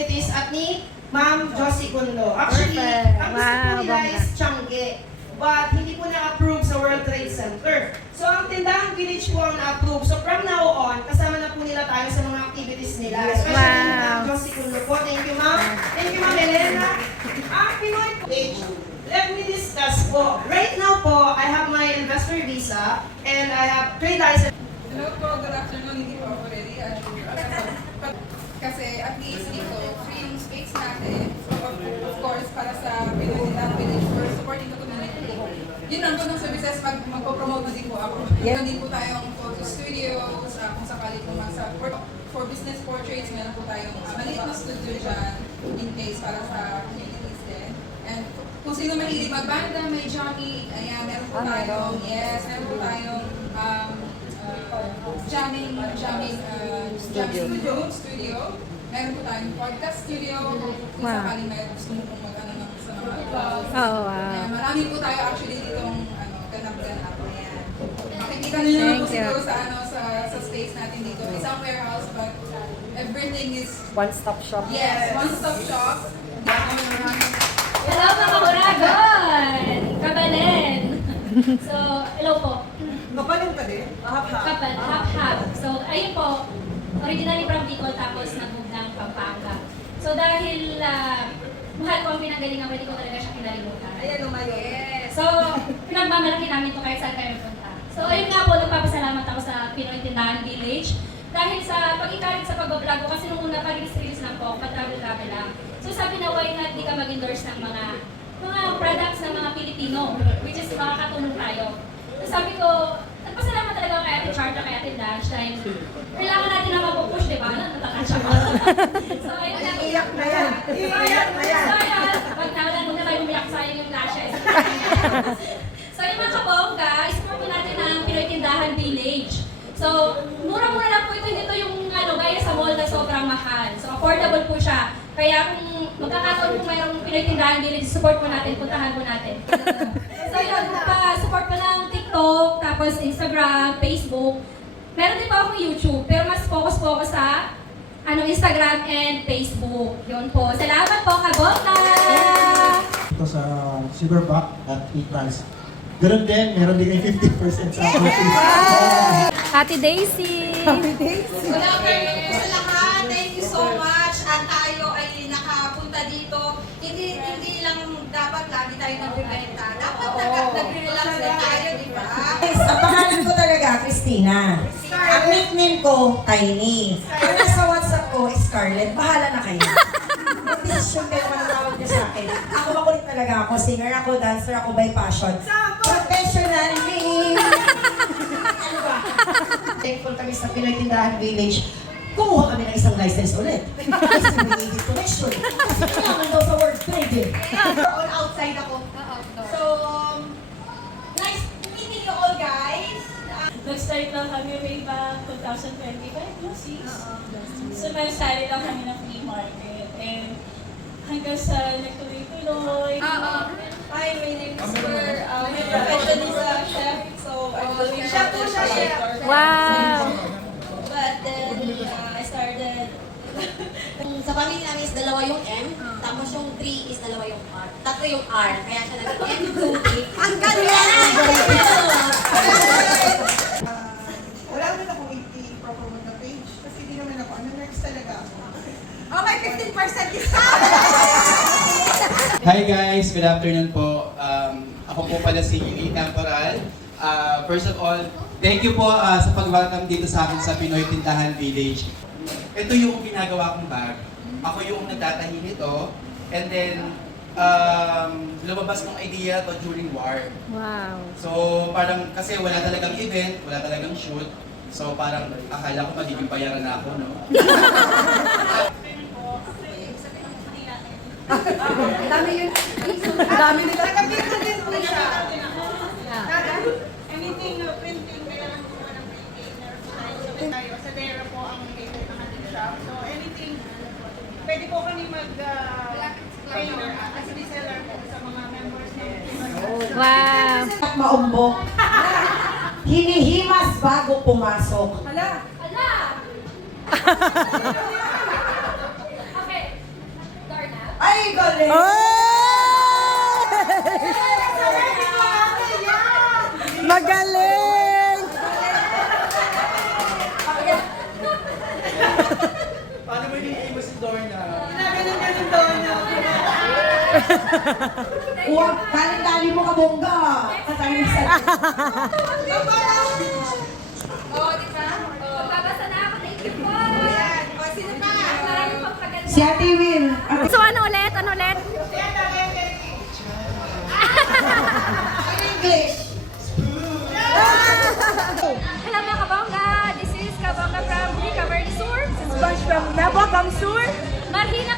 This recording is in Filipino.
activities at ni Ma'am Josie Cundo. Actually, ang gusto po nila is Tiangge, but hindi po na-approve sa World Trade Center. So, ang Tindahang Village po ang na-approve. So, from now on, kasama na po nila tayo sa mga activities nila. Especially ni Ma'am Josie Cundo po. Thank you, Ma'am. Thank you, Ma'am Elena. Ang Pinoy page. Let me discuss po. Right now po, I have my investor visa and I have trade license. Hello po, good afternoon. Hindi po ako ready. Kasi at least dito, free yung space natin. So, of course, para sa Pinoy Tindahang Village for supporting the community. Yun ang ng services magpo-promote na din po ako. Meron din po tayong photo studios, kung sakali po for business portraits, meron po tayong maliit na studio dyan in case para sa communities din. And kung sino mahilig magbanda, may jockey, ayan, meron po tayong, yes, meron po tayong jamming studio. Meron po tayong podcast studio. Kung sakaling may gusto mo pong mag-ano ng sa mga vlogs. Ayan, marami po tayo actually ditong ganap-ganap. Ayan. Makikita nyo naman po siguro sa space natin dito. Isang warehouse, but everything is one-stop shop. yes, one-stop shop. Hello mga Uragon! Kabalen! So, hello po. Kapalan ka din? Kapal, hap-hap. So, ayun po, originally from Bicol tapos nag-move ng Pampanga. So, dahil mahal ko ang pinanggalingan, pwede ko talaga siya kinalimutan. Ayan, lumayo. So, pinagmamalaki namin to kahit saan kayo punta. So, ayun nga po, nagpapasalamat ako sa Pinoy Tindahan Village. Dahil sa pag-ikalit sa pag-vlog ko, kasi nung una pag-release lang po, pa-travel-travel lang. So, sabi na, why not di ka mag-endorse ng mga products ng mga Pilipino, which is makakatulong tayo. So, sabi ko, nagpasalamat talaga kay Ate Charta, kay Ate Dash, dahil kailangan natin na mapupush, di ba? Natakasya ko. So, ayun na. Iyak na yan. Iyak na yan. So, ayun. Pag nawalan mo na tayo umiyak sayang yung lashes. So, yung mga kabongga, support po natin ang Pinoy Tindahan Village. So, mura-mura lang po ito yung gaya sa mall na sobrang mahal. So, affordable po siya. Kaya kung magkakataon po mayroong Pinoy Tindahan Village, support po natin, puntahan po natin. So, yun, support po ng TikTok, tapos Instagram, Facebook. Meron din po akong YouTube, pero mas focus po ako sa Instagram and Facebook. Yun po. Salamat po, kabongga! Ito sa Silverback at E-Trans. Ganun din, meron din kayo 50% sa Ate Daisy! Good afternoon po sa lahat. Thank you so much. At tayo ay nakapunta dito. Hindi lang dapat lagi tayo nagbibenta. Dapat nag-relax din tayo, di ba? Ang pangalan ko talaga, Christina. Ang nickname ko, Tiny. Ang nasa WhatsApp ko, Scarlett. Bahala na kayo. Mag-desisyon kayo kung anong tawag niyo sa akin. Ako makulit talaga ako. Singer ako, dancer ako by passion. Professionally. Ano ba? Thankful kami sa Pinoy Tindahan Village. Kumuha kami ng isang license ulit. Estimated connection. Kasi kailangan daw sa world trade. On outside ako. So, nice meeting you all, guys. Nag-start lang kami way back 2025, no? 6. So, nagsali lang kami ng flea market. And hanggang sa nagtuloy-tuloy. Hi, my name is Fer. My profession is a chef. So, I'm doing chef. Wow! But then, I started... Sa pamilya namin is dalawa yung M, tapos yung 3 is dalawa yung R. Tatlo yung R, kaya siya naging M2A. Ang ganda! Wala naman akong i-promote na page kasi di naman ako, next talaga ako. Oh, may 15% discount! Hi guys, good afternoon po. Ako po pala si Yuli Temporal. First of all, thank you po sa pag-welcome dito sa akin sa Pinoy Tindahan Village. Ito yung ginagawa kong bag. Ako yung nagtatahi nito. And then, lumabas ng idea to during war. Wow! So, parang kasi wala talagang event, wala talagang shoot. So, parang akala ko magiging bayaran na ako, no? Dami yun. Dami nila. Nag-picture din po siya. Anything printing, kailangan po ng printing. Meron po tayo. Sa Dera po ang cater ng ating shop. So anything, pwede po kami mag-tailor as reseller po sa mga members ng Wow! Maumbok. Hinihimas bago pumasok. Hala! Ala! Okay, galing! Magaling! Paano mo yung si Dorna? Ganun-ganun doon. Uwag, dali-dali mo ka, bongga. Katayin sa... Oh, di ba? Oh. Babasa na ako. Thank you po. Ayan. O, sino pa? Marami pang maganda. Si Ate Will. So ano ulit? Ano ulit? English. Hello mga kabongga! This is Kabongga from Recovery Sur. Bunch from Nabokang Sur. Marhina